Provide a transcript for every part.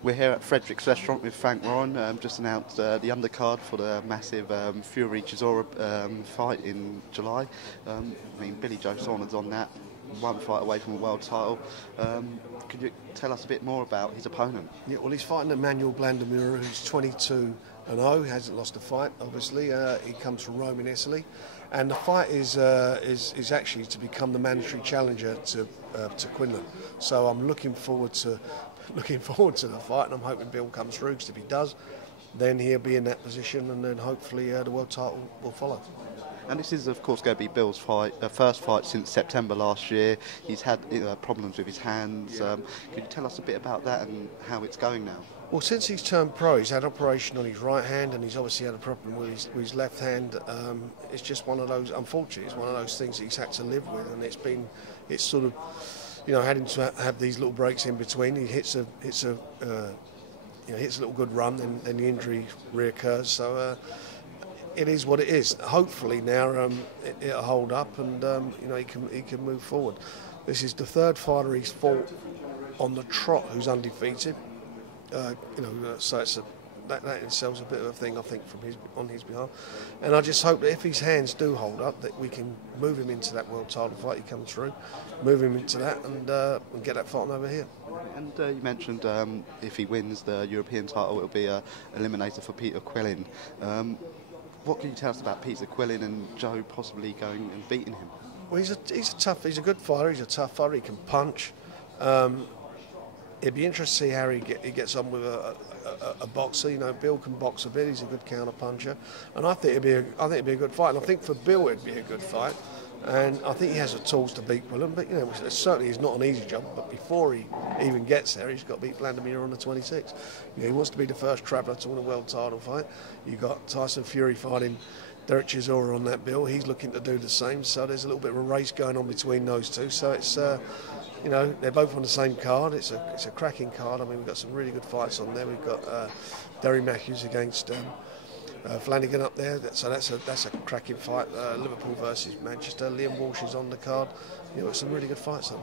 We're here at Frederick's Restaurant with Frank Warren. Just announced the undercard for the massive Fury Chisora fight in July. Billy Joe Saunders on that, one fight away from a world title. Could you tell us a bit more about his opponent? Yeah, well, he's fighting Emanuel Blandamura, who's 22-0, hasn't lost a fight. Obviously, he comes from Rome in Italy, and the fight is actually to become the mandatory challenger to Quinlan. So I'm looking forward to the fight, and I'm hoping Bill comes through, because if he does, then he'll be in that position, and then hopefully the world title will follow. And this is, of course, going to be Bill's first fight since September last year. He's had problems with his hands. Could you tell us a bit about that and how it's going now? Well, since he's turned pro, he's had operation on his right hand, and he's obviously had a problem with his left hand. It's just one of those, unfortunately, it's one of those things that he's had to live with, and it's sort of, had him to have these little breaks in between. He hits a little good run, then the injury reoccurs. So it is what it is. Hopefully now it'll hold up, and he can move forward. This is the third fighter he's fought on the trot who's undefeated. So that in itself is a bit of a thing, I think, on his behalf. And I just hope that if his hands do hold up, that we can move him into that world title fight. He comes through, move him into that, and get that fight over here. And you mentioned if he wins the European title, it'll be an eliminator for Peter Quillin. What can you tell us about Peter Quillin and Joe possibly going and beating him? Well, he's a good fighter. He's a tough fighter. He can punch. It'd be interesting to see how he gets on with a boxer. Bill can box a bit. He's a good counter puncher, and I think it'd be a good fight. And I think for Bill it'd be a good fight, and I think he has the tools to beat Quillen. But it certainly is not an easy job. But before he even gets there, he's got to beat Blandamura on the 26th. He wants to be the first traveller to win a world title fight. You've got Tyson Fury fighting Dereck Chisora on that bill. He's looking to do the same. So there's a little bit of a race going on between those two. So it's they're both on the same card. It's a cracking card. We've got some really good fights on there. We've got Derry Matthews against Flanagan up there. So that's a cracking fight. Liverpool versus Manchester. Liam Walsh is on the card. Some really good fights on.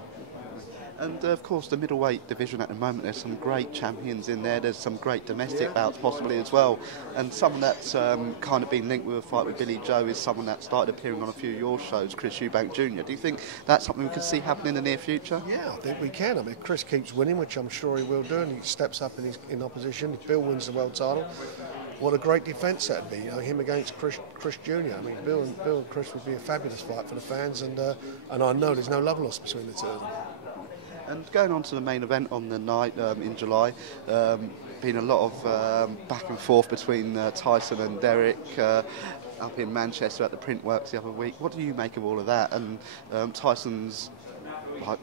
And of course, the middleweight division at the moment, there's some great champions in there. There's some great domestic bouts possibly as well. And someone that's kind of been linked with a fight with Billy Joe is someone that started appearing on a few of your shows, Chris Eubank Jr. Do you think that's something we could see happen in the near future? Yeah, I think we can. Chris keeps winning, which I'm sure he will do, and he steps up in opposition. If Bill wins the world title, what a great defence that'd be. Him against Chris Jr. Bill and Chris would be a fabulous fight for the fans, and I know there's no love lost between the two of them. And going on to the main event on the night in July, been a lot of back and forth between Tyson and Dereck up in Manchester at the Printworks the other week. What do you make of all of that? And Tyson's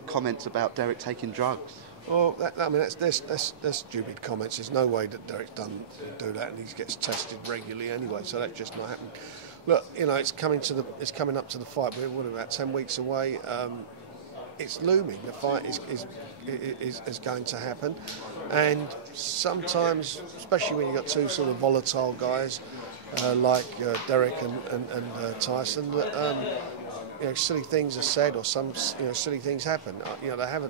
comments about Dereck taking drugs? Well, that's stupid comments. There's no way that Dereck's do that, and he gets tested regularly anyway. So that's just not happening. Look, it's coming up to the fight. We're about 10 weeks away. It's looming. The fight is going to happen, and sometimes, especially when you've got two sort of volatile guys like Dereck and Tyson, that silly things are said, or some silly things happen.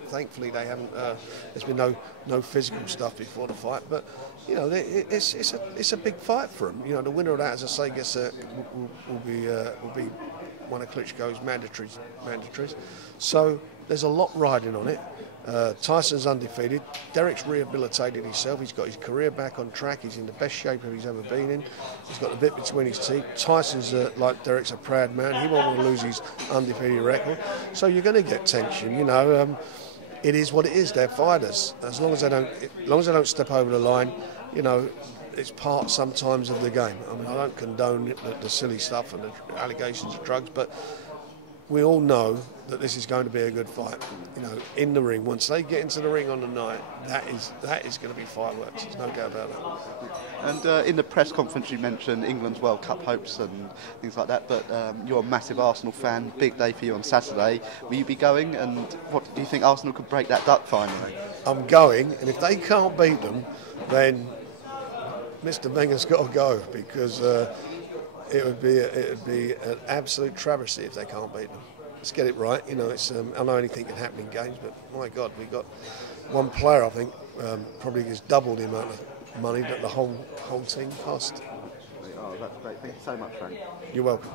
Thankfully they haven't. There's been no physical stuff before the fight, but it's a big fight for them. The winner of that, as I say, will be one of Klitschko's mandatories. So there's a lot riding on it. Tyson's undefeated. Dereck's rehabilitated himself. He's got his career back on track. He's in the best shape he's ever been in. He's got the bit between his teeth. Tyson's like Dereck's a proud man. He won't want to lose his undefeated record. So you're going to get tension. It is what it is. They're fighters. As long as they don't step over the line, it's part sometimes of the game. I don't condone the silly stuff and the allegations of drugs, but we all know that this is going to be a good fight. In the ring, once they get into the ring on the night, that is going to be fireworks. There's no doubt about that. And in the press conference, you mentioned England's World Cup hopes and things like that. But you're a massive Arsenal fan. Big day for you on Saturday. Will you be going? And what do you think Arsenal could break that duck finally? I'm going, and if they can't beat them, then Mr. Wenger's got to go, because it would be an absolute travesty if they can't beat them. Let's get it right. I know anything can happen in games, but my God, we got one player, I think, probably is double the amount of money that the whole team cost. Oh, that's great. Thank you so much, Frank. You're welcome.